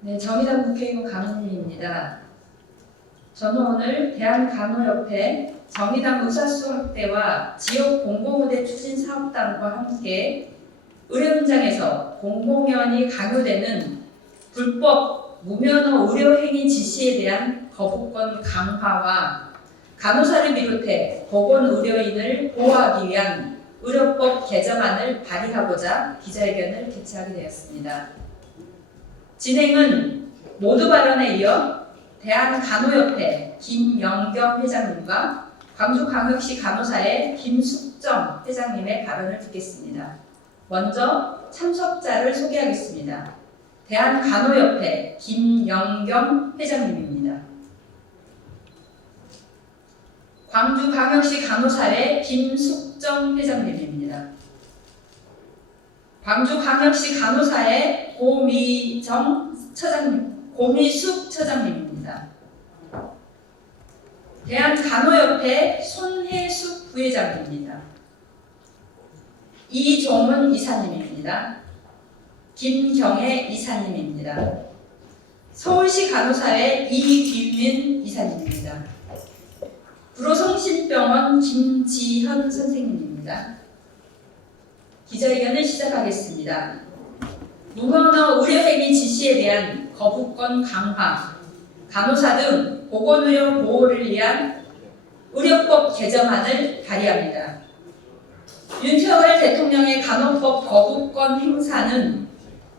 네, 정의당 국회의원 강은희입니다. 저는 오늘 대한간호협회 정의당 의사수 확대와 지역 공공의대 추진 사업단과 함께 의료 현장에서 공공연히 강요되는 불법 무면허 의료행위 지시에 대한 거부권 강화와 간호사를 비롯해 보건의료인을 보호하기 위한 의료법 개정안을 발의하고자 기자회견을 개최하게 되었습니다. 진행은 모두 발언에 이어 대한간호협회 김영경 회장님과 광주광역시 간호사의 김숙정 회장님의 발언을 듣겠습니다. 먼저 참석자를 소개하겠습니다. 대한간호협회 김영경 회장님입니다. 광주광역시 간호사의 김숙정 회장님입니다. 광주광역시 간호사의 고미숙 처장님입니다. 대한간호협회 손혜숙 부회장입니다. 이종은 이사님입니다. 김경애 이사님입니다. 서울시 간호사회 이귀민 이사님입니다. 불호성심병원 김지현 선생님입니다. 기자회견을 시작하겠습니다. 무면허 의료행위 지시에 대한 거부권 강화, 간호사 등 보건의료 보호를 위한 의료법 개정안을 발의합니다. 윤석열 대통령의 간호법 거부권 행사는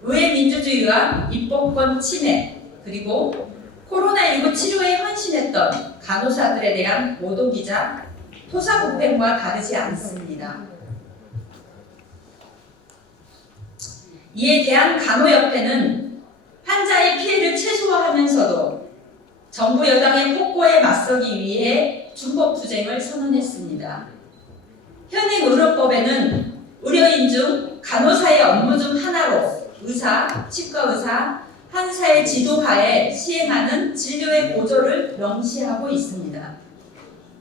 의회 민주주의와 입법권 침해, 그리고 코로나19 치료에 헌신했던 간호사들에 대한 모독이자 토사구팽과 다르지 않습니다. 이에 대한 간호협회는 환자의 피해를 최소화하면서도 정부 여당의 폭거에 맞서기 위해 준법투쟁을 선언했습니다. 현행 의료법에는 의료인 중 간호사의 업무 중 하나로 의사, 치과의사, 환자의 지도하에 시행하는 진료의 보조를 명시하고 있습니다.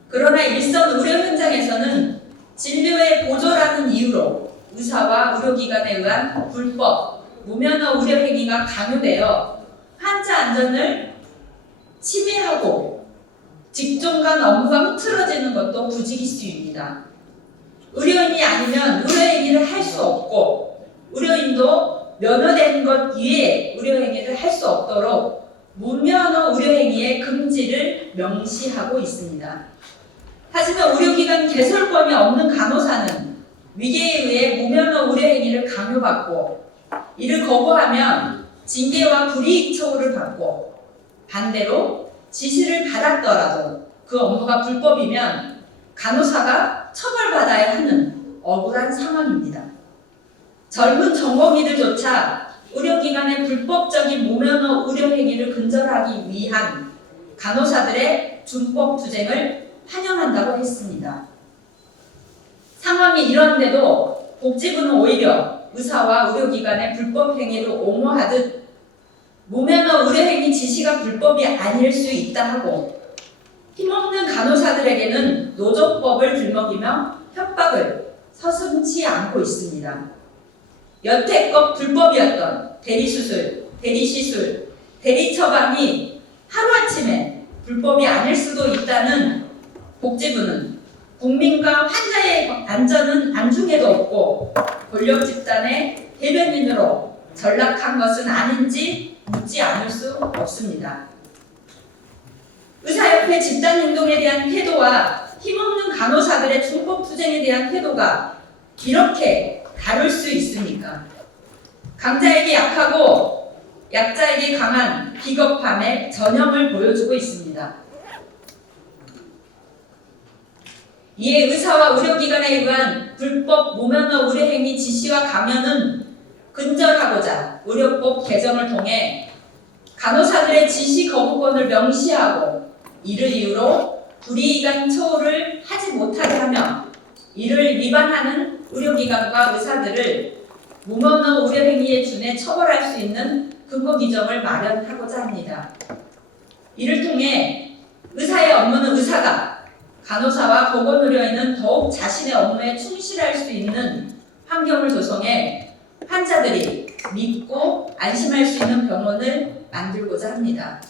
그러나 일선 의료 현장에서는 진료의 보조라는 이유로 의사와 의료기관에 의한 불법, 무면허 의료행위가 강요되어 환자 안전을 침해하고 직종 간 업무가 흐트러지는 것도 부지기수입니다. 의료인이 아니면 의료행위를 할 수 없고 의료인도 면허된 것 이외에 의료행위를 할 수 없도록 무면허 의료행위의 금지를 명시하고 있습니다. 하지만 의료기관 개설권이 없는 간호사는 위계에 의해 무면허 의료행위를 강요받고 이를 거부하면 징계와 불이익 처우를 받고 반대로 지시를 받았더라도 그 업무가 불법이면 간호사가 처벌받아야 하는 억울한 상황입니다. 젊은 전공의들조차 의료기관의 불법적인 무면허 의료행위를 근절하기 위한 간호사들의 준법투쟁을 환영한다고 했습니다. 상황이 이런데도 복지부는 오히려 의사와 의료기관의 불법행위를 옹호하듯 무면허 의료행위 지시가 불법이 아닐 수 있다 하고 힘없는 간호사들에게는 노조법을 들먹이며 협박을 서슴지 않고 있습니다. 여태껏 불법이었던 대리수술, 대리시술, 대리처방이 하루아침에 불법이 아닐 수도 있다는 복지부는 국민과 환자의 안전은 안중에도 없고 권력 집단의 대변인으로 전락한 것은 아닌지 묻지 않을 수 없습니다. 의사협회 집단행동에 대한 태도와 힘없는 간호사들의 준법투쟁에 대한 태도가 이렇게 다를 수 있습니까? 강자에게 약하고 약자에게 강한 비겁함의 전형을 보여주고 있습니다. 이에 의사와 의료기관에 의한 불법 무면허 의료행위 지시와 강요는 근절하고자 의료법 개정을 통해 간호사들의 지시 거부권을 명시하고 이를 이유로 불이익한 처우를 하지 못하게 하며 이를 위반하는 의료기관과 의사들을 무면허 의료행위에 준해 처벌할 수 있는 근거 규정을 마련하고자 합니다. 이를 통해 의사의 업무는 의사가, 간호사와 보건의료인은 더욱 자신의 업무에 충실할 수 있는 환경을 조성해 환자들이 믿고 안심할 수 있는 병원을 만들고자 합니다.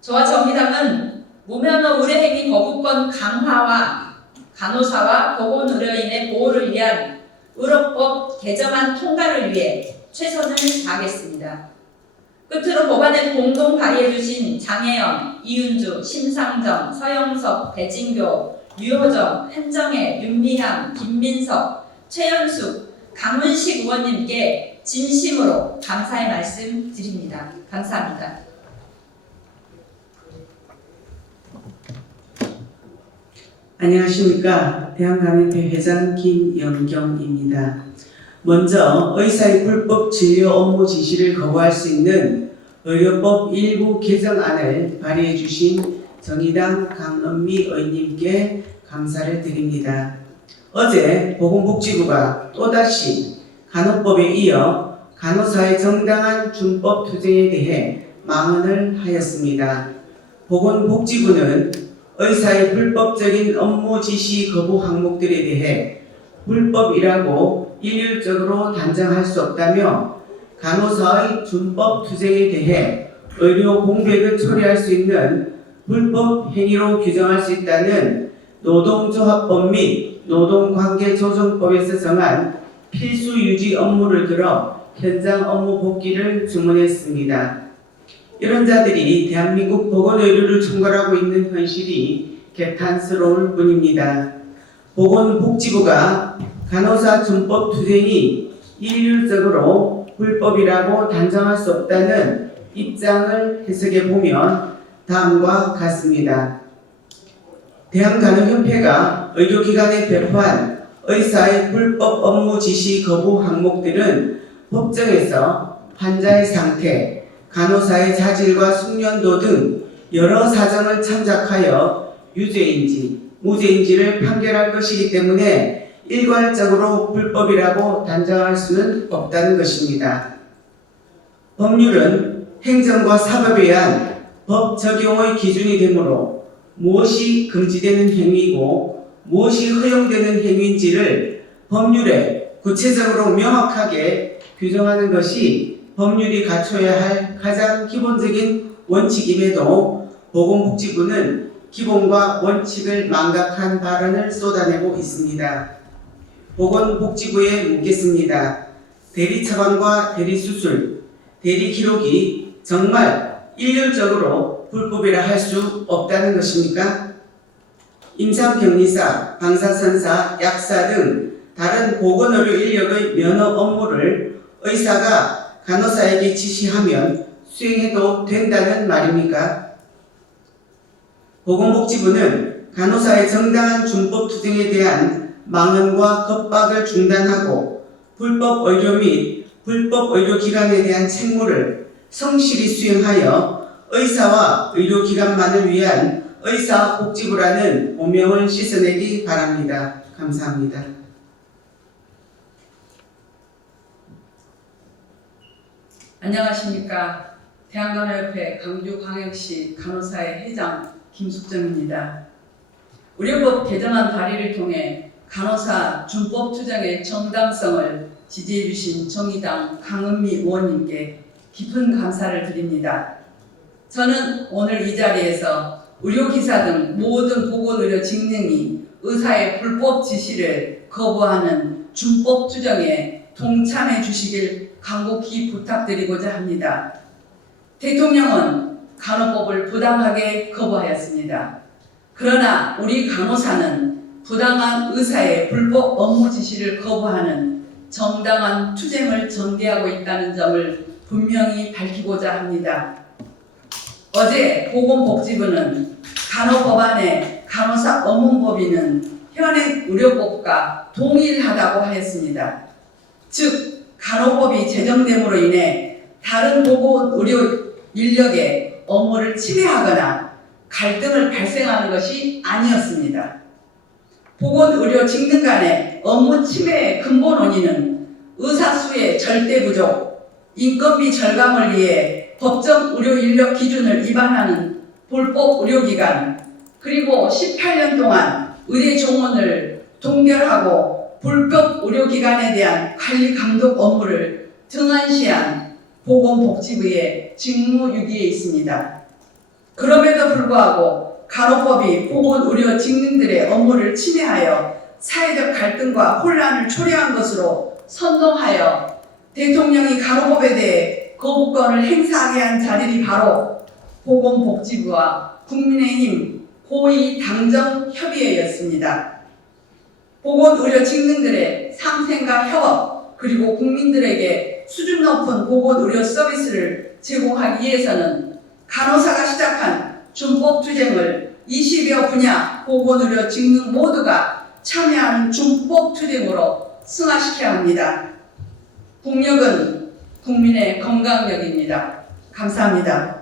저와 정의당은 무면허 의뢰행위 거부권 강화와 간호사와 보건의료인의 보호를 위한 의료법 개정안 통과를 위해 최선을 다하겠습니다. 끝으로 법안을 공동 발의해주신 장혜영, 이윤주, 심상정, 서영석, 배진교, 유호정, 한정혜, 윤미향, 김민석, 최연숙, 강훈식 의원님께 진심으로 감사의 말씀 드립니다. 감사합니다. 안녕하십니까. 대한간호협회 회장 김영경입니다. 먼저 의사의 불법 진료 업무 지시를 거부할 수 있는 의료법 일부 개정안을 발의해 주신 정의당 강은미 의원님께 감사를 드립니다. 어제 보건복지부가 또다시 간호법에 이어 간호사의 정당한 준법 투쟁에 대해 망언을 하였습니다. 보건복지부는 의사의 불법적인 업무 지시 거부 항목들에 대해 불법이라고 일률적으로 단정할 수 없다며 간호사의 준법 투쟁에 대해 의료 공백을 초래할 수 있는 불법 행위로 규정할 수 있다는 노동조합법 및 노동관계조정법에서 정한 필수 유지 업무를 들어 현장 업무 복귀를 주문했습니다. 이런 자들이 대한민국 보건의료를 총괄하고 있는 현실이 개탄스러울 뿐입니다. 보건복지부가 간호사 준법 투쟁이 일률적으로 불법이라고 단정할 수 없다는 입장을 해석해 보면 다음과 같습니다. 대한간호협회가 의료기관에 배포한 의사의 불법 업무 지시 거부 항목들은 법정에서 환자의 상태, 간호사의 자질과 숙련도 등 여러 사정을 참작하여 유죄인지 무죄인지를 판결할 것이기 때문에 일괄적으로 불법이라고 단정할 수는 없다는 것입니다. 법률은 행정과 사법에 의한 법 적용의 기준이 되므로 무엇이 금지되는 행위이고 무엇이 허용되는 행위인지를 법률에 구체적으로 명확하게 규정하는 것이 법률이 갖춰야 할 가장 기본적인 원칙임에도 보건복지부는 기본과 원칙을 망각한 발언을 쏟아내고 있습니다. 보건복지부에 묻겠습니다. 대리처방과 대리수술, 대리기록이 정말 일률적으로 불법이라 할 수 없다는 것입니까? 임상병리사, 방사선사, 약사 등 다른 보건의료 인력의 면허 업무를 의사가 간호사에게 지시하면 수행해도 된다는 말입니까? 보건복지부는 간호사의 정당한 준법 투쟁에 대한 망언과 겁박을 중단하고 불법 의료 및 불법 의료기관에 대한 책무를 성실히 수행하여 의사와 의료기관만을 위한 의사복지부라는 오명을 씻어내기 바랍니다. 감사합니다. 안녕하십니까. 대한간호협회 강주광역시 간호사의 회장 김숙정입니다. 의료법 개정안 발의를 통해 간호사 준법 투쟁의 정당성을 지지해 주신 정의당 강은미 의원님께 깊은 감사를 드립니다. 저는 오늘 이 자리에서 의료기사 등 모든 보건의료 직능이 의사의 불법 지시를 거부하는 준법 투쟁에 동참해 주시길 간곡히 부탁드리고자 합니다. 대통령은 간호법을 부당하게 거부하였습니다. 그러나 우리 간호사는 부당한 의사의 불법 업무 지시를 거부하는 정당한 투쟁을 전개하고 있다는 점을 분명히 밝히고자 합니다. 어제 보건복지부는 간호법안의 간호사 업무법인은 현행 의료법과 동일하다고 하였습니다. 즉 간호법이 제정됨으로 인해 다른 보건의료 인력의 업무를 침해하거나 갈등을 발생하는 것이 아니었습니다. 보건의료 직능 간의 업무 침해의 근본 원인은 의사 수의 절대 부족, 인건비 절감을 위해 법정 의료 인력 기준을 위반하는 불법 의료기관, 그리고 18년 동안 의대 종원을 동결하고 불법 의료기관에 대한 관리 감독 업무를 등한시한 보건복지부의 직무유기에 있습니다. 그럼에도 불구하고 간호법이 보건의료 직능들의 업무를 침해하여 사회적 갈등과 혼란을 초래한 것으로 선동하여 대통령이 간호법에 대해 거부권을 행사하게 한 자들이 바로 보건복지부와 국민의힘 고위당정협의회였습니다. 보건의료 직능들의 상생과 협업 그리고 국민들에게 수준 높은 보건의료 서비스를 제공하기 위해서는 간호사가 시작한 준법투쟁을 20여 분야 보건의료 직능 모두가 참여하는 준법투쟁으로 승화시켜야 합니다. 국력은 국민의 건강력입니다. 감사합니다.